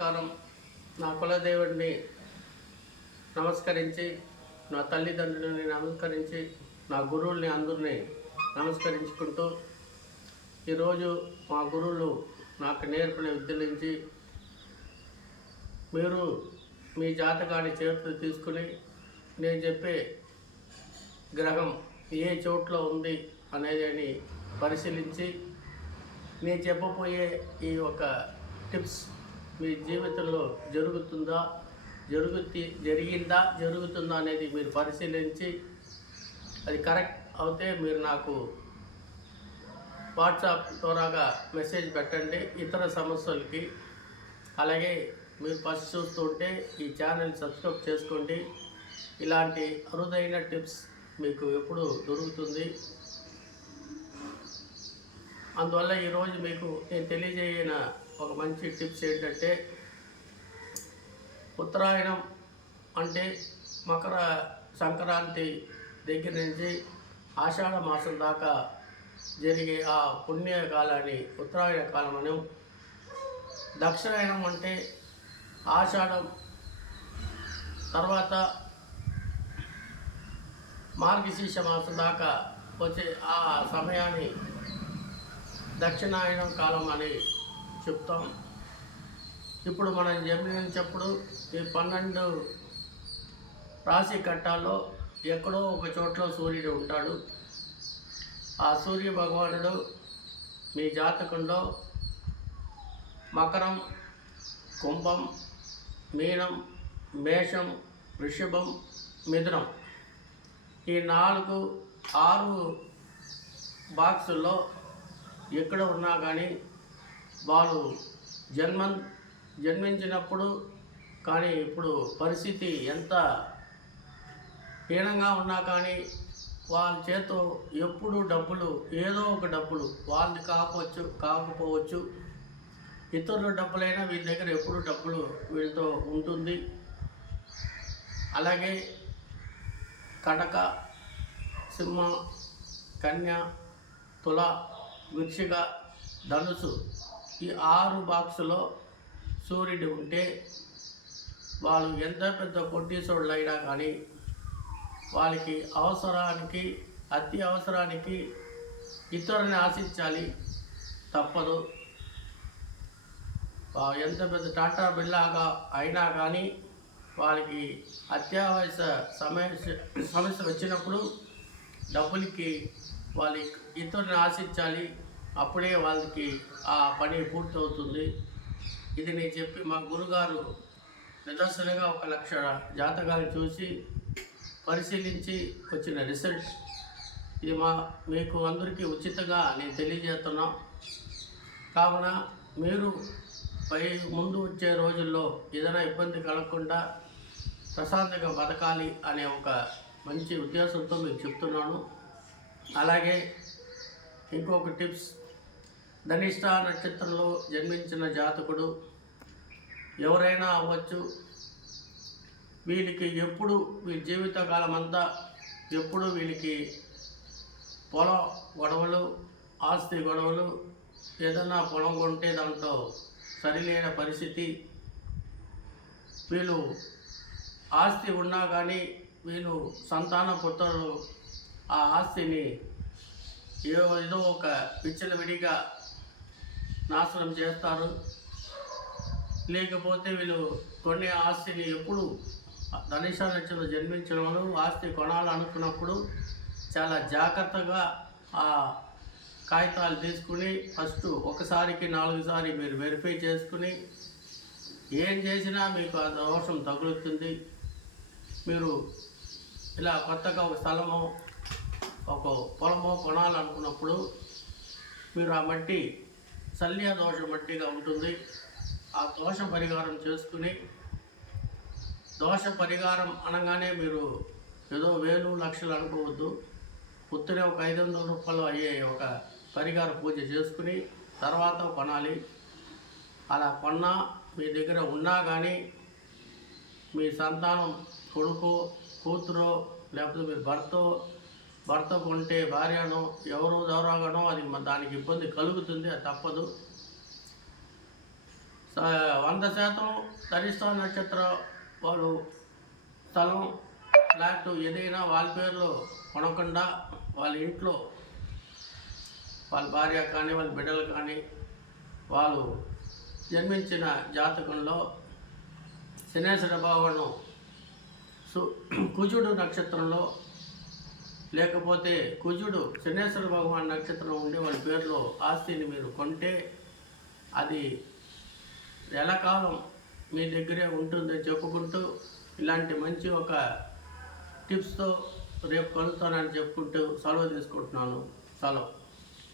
కాలం నా కులదేవుడిని నమస్కరించి, నా తల్లిదండ్రులని నమస్కరించి, నా గురువుల్ని అందరినీ నమస్కరించుకుంటూ, ఈరోజు మా గురువులు నాకు నేర్పిన విద్య నుంచి మీరు మీ జాతకాన్ని చేతులు తీసుకుని నేను చెప్పే గ్రహం ఏ చోట్లో ఉంది అనేది పరిశీలించి నేను చెప్పబోయే ఈ ఒక టిప్స్ మీ జీవితంలో జరుగుతుందా అనేది మీరు పరిశీలించి అది కరెక్ట్ అవుతే మీరు నాకు వాట్సాప్ ద్వారాగా మెసేజ్ పెట్టండి ఇతర సమస్యలకి. అలాగే మీరు ఫస్ట్ చూస్తుంటే ఈ ఛానల్ సబ్స్క్రైబ్ చేసుకోండి. ఇలాంటి అరుదైన టిప్స్ మీకు ఎప్పుడు దొరుకుతుంది. అందువల్ల ఈరోజు మీకు నేను తెలియజేయన ఒక మంచి టిప్స్ ఏంటంటే, ఉత్తరాయణం అంటే మకర సంక్రాంతి దగ్గర నుంచి ఆషాఢ మాసం దాకా జరిగే ఆ పుణ్యకాలాన్ని ఉత్తరాయణ కాలం అని, దక్షిణాయనం అంటే ఆషాఢం తర్వాత మార్గశీర్ష మాసం దాకా వచ్చే ఆ సమయాన్ని దక్షిణాయనం కాలం అని చెప్తాం. ఇప్పుడు మనం జన్మించినప్పుడు ఈ 12 రాశి కట్టాల్లో ఎక్కడో ఒక చోట్ల సూర్యుడు ఉంటాడు. ఆ సూర్య భగవానుడు మీ జాతకంలో మకరం, కుంభం, మీనం, మేషం, వృషభం, మిథునం ఈ 6 బాక్సుల్లో ఎక్కడ ఉన్నా కానీ వాళ్ళు జన్మించినప్పుడు కానీ ఇప్పుడు పరిస్థితి ఎంత హీనంగా ఉన్నా కానీ వాళ్ళ చేత ఎప్పుడు డబ్బులు ఏదో ఒక డబ్బులు వాళ్ళది కాకపోవచ్చు ఇతరుల డబ్బులైనా వీళ్ళ దగ్గర ఎప్పుడు డబ్బులు వీళ్ళతో ఉంటుంది. అలాగే కటక, సింహ, కన్య, తుల, వృశ్చిక, ధనుసు ఈ 6 బాక్సులో సూర్యుడు ఉంటే వాళ్ళు ఎంత పెద్ద కోటీశ్వరులు అయినా కానీ వాళ్ళకి అవసరానికి అత్యవసరానికి ఇతరులని ఆశించాలి తప్పదు. ఎంత పెద్ద టాటా బిర్లాగా అయినా కానీ వాళ్ళకి అత్యావశ్య సమస్య వచ్చినప్పుడు డబ్బులకి వాళ్ళకి ఇతరుని ఆశించాలి. అప్పుడే వాళ్ళకి ఆ పని పూర్తవుతుంది. ఇది నేను చెప్పి మా గురుగారు నిదర్శనగా 1,00,000 జాతకాలు చూసి పరిశీలించి వచ్చిన రిజల్ట్. ఇది మీకు అందరికీ ఉచితంగా నేను తెలియజేస్తున్నాం. కావున మీరు ముందు వచ్చే రోజుల్లో ఏదైనా ఇబ్బంది కలగకుండా ప్రశాంతంగా బతకాలి అనే ఒక మంచి ఉద్దేశంతో మీకు చెప్తున్నాను. అలాగే ఇంకొక టిప్స్, ధనిష్ట నక్షత్రంలో జన్మించిన జాతకుడు ఎవరైనా అవ్వచ్చు. వీళ్ళకి ఎప్పుడు వీళ్ళ జీవితకాలం అంతా ఎప్పుడు వీళ్ళకి పొలం గొడవలు, ఆస్తి గొడవలు, ఏదైనా పొలం కొంటే దాంట్లో సరిలేని పరిస్థితి. వీళ్ళు ఆస్తి ఉన్నా కానీ వీళ్ళు సంతాన పుత్రులు ఆ ఆస్తిని ఏదో ఒక విచ్చలవిడిగా నాశనం చేస్తారు. లేకపోతే వీళ్ళు కొనే ఆస్తిని ఎప్పుడు ధనిష్ట నక్షత్రంలో జన్మించిన వాళ్ళు ఆస్తి కొనాలనుకున్నప్పుడు చాలా జాగ్రత్తగా ఆ కాగితాలు తీసుకుని ఫస్ట్ ఒకసారికి 4 సారి మీరు వెరిఫై చేసుకుని ఏం చేసినా మీకు ఆ దోషం తగులుతుంది. మీరు ఇలా కొత్తగా ఒక స్థలమో ఒక పొలమో కొనాలనుకున్నప్పుడు మీరు ఆ మట్టి శల్య దోష మట్టిగా ఉంటుంది. ఆ దోష పరిహారం చేసుకుని, దోష పరిహారం అనగానే మీరు ఏదో 1,000 లక్షలు అనుకోవద్దు. పుత్తునే ఒక 500 రూపాయలు అయ్యే ఒక పరిహార పూజ చేసుకుని తర్వాత కొనాలి. అలా కొన్నా మీ దగ్గర ఉన్నా కానీ మీ సంతానం కొడుకో కూతురో లేకపోతే మీ భర్త కొంటే భార్యనో ఎవరో ద్వారాగానో అది దానికి ఇబ్బంది కలుగుతుంది. అది తప్పదు. 100% ధనిష్ట నక్షత్రం వాళ్ళు స్థలం ఫ్లాట్ ఏదైనా వాళ్ళ పేరులో కొనకుండా వాళ్ళ ఇంట్లో వాళ్ళ భార్య కానీ వాళ్ళ బిడ్డలు కానీ వాళ్ళు జన్మించిన జాతకంలో శనేశ్వర భగవాను కుజుడు నక్షత్రంలో లేకపోతే కుజుడు శనేశ్వర భగవాన్ నక్షత్రం ఉండే వాళ్ళ పేరులో ఆస్తిని మీరు కొంటే అది ఎల్లకాలం మీ దగ్గరే ఉంటుందని చెప్పుకుంటూ ఇలాంటి మంచి ఒక టిప్స్తో రేపు కలుస్తానని చెప్పుకుంటూ సెలవు తీసుకుంటున్నాను. సెలవు.